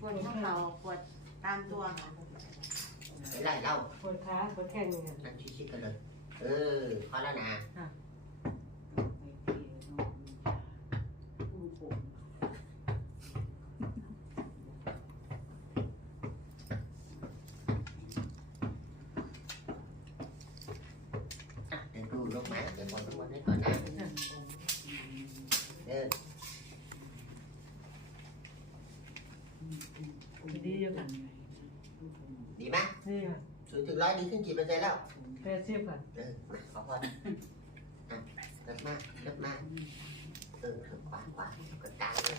ปวดข้อเข่าปวดตามตัวค่ะไม่ไรเล่าปวดขาปวดแข้งนี่ค่ะนั่งชิดๆกันเลย เออ พอแล้วนะอะเดี๋ยวดูลูกไม้เดี๋ยวบอลทั้งหมดให้ก่อนนะ เออ ดีอยู่ค่ะดีไหมนี่ค่ะศูนย์ถึงร้อยดีขึ้นกี่เปอร์เซ็นต์แล้วแปดสิบค่ะเออมาขอพรอะเลิกมากเลิกมากเออขวาขวากดกลางเลย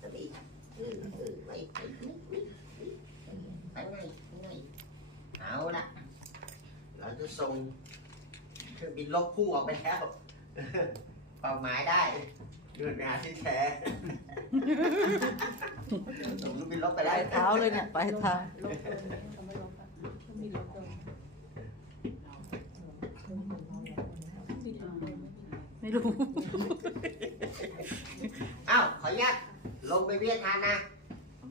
จะไปอีกเออเออไว้ไปนิดนิดไปไงไปไงเอาละเราจะส่งเครื่องบินลบพุ่ออกไปแล้วเป้าหมายได้เดินไปหาที่แท้ ลบไปปแล้ลายวเท้าเลยเนี่ยปลายเท้าไม่รู้เอ้าขออนุญาตลงไปเวียดทานนะ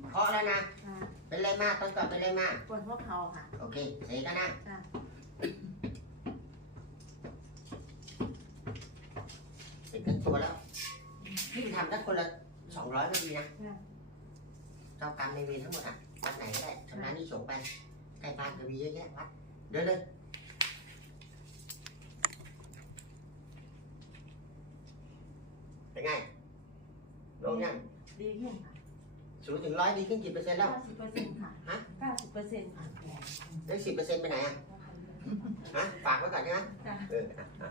เคาะแล้วนะอ่าเป็นไรมากต้นก่อนเป็นไรมาก ปวดข้อเข่าค่ะโอเคเสร็จแล้วนะ จ้ะเสร็จทั้งตัวแล้ว พี่ไปทำทั้งคนละสองร้อยก็ดีนะ เจ้ากรรมในายเวรทั้งหมดอะวัดไหนก็ได้ชำนาญที่สงฆ์ไปใกล้บ้านก็มีเยอะแยะวัดเดินเลยเป็นไงลงยังดีขึ้นค่ะศูนย์ถึงร้อยดีขึ้นกี่เปอร์เซ็นต์แล้วเก้าสิบเปอร์เซ็นต์ค่ะฮะเก้าสิบเปอร์เซ็นต์ค่ะได้สิบเปอร์เซ็นต์ไปไหนอะ ฮะ ฝากไว้ก่อนใช่ไหมจ้ะ เอออะอะ